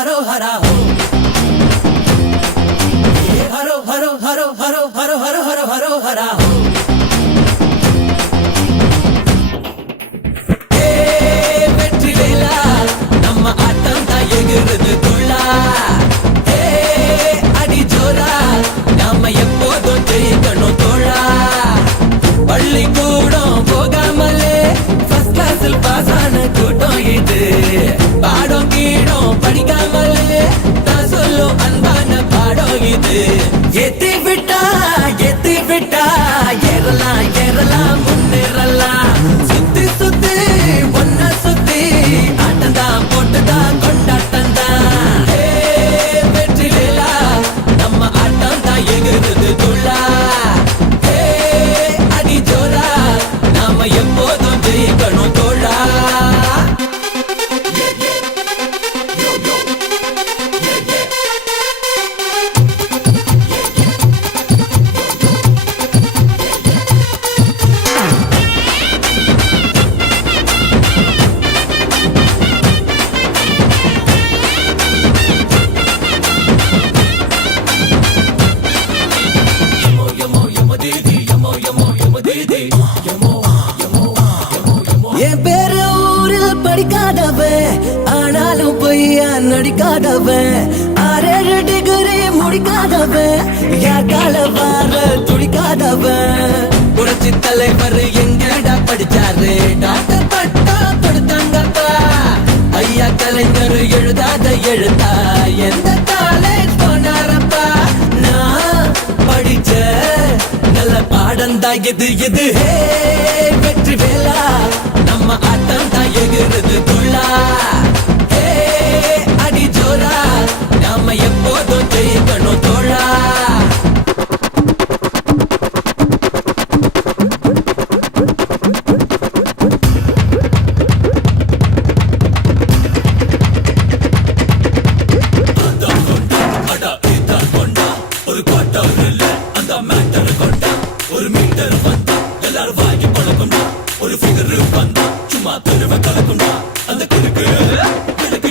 haro hara ho. Haro haro haro haro haro haro haro haro hara ho. Hey vetri vela namma aatam da egurudhu tulla. Hey adi jora namma eppodum jeikanu thola. பள்ளி கூடம் போகாமலே first கிளாஸில் pass ஆன கூட்டம் இது. பாடம் கீடம் படிக்காமலே நான் சொல்லும் அன்பான பாடம் இது. ஏத்தி விட்டா ஏறலாம் ஏறலாம் முன்னேறலாம். சுத்தி சுத்தி ஒன்ன சுத்தி ஆட்டந்தான் போட்டுதான் கொண்டாட்டந்தான். வெற்றி வேலா நம்ம ஆட்டம் தான் எகுருது துள்ளா. நாம எப்போதும் ஜெயிக்கணும் தோழா. என் பேரு ஊரில் படிக்காதவன், ஆனாலும் பொய்யா நடிக்காதவன். 6 டிகிரி முடிக்காதவன், யாக்கால வார துடிக்காதவன். புரட்சி தலைவர் எங்கடா படிச்சாரு, டாக்டர் பட்டா கொடுத்தாங்கப்பா. ஐயா கலைஞர் எழுதாத எழுத்தா எந்த காலேஜ் போனாரப்பா. நான் படிச்ச நல்ல பாடந்தா இது. வெற்றி வேலா நம்ம ஆட்டம் தான் எகுருது துள்ளா. அடி ஜோரா நாம எப்போதும் ஜெயிக்கணும் தோழா. ஒரு குவார்ட்டர் இல்ல அந்த மேட்டர் கொண்டா. ஒரு மீட்டர் வந்தா எல்லாரும் வாங்கி பழக்கம்டா. ஒரு ஃபிகர் வந்தா சும்மா தெருவை கலக்கும்டா. அந்த குறுக்கு எனக்கு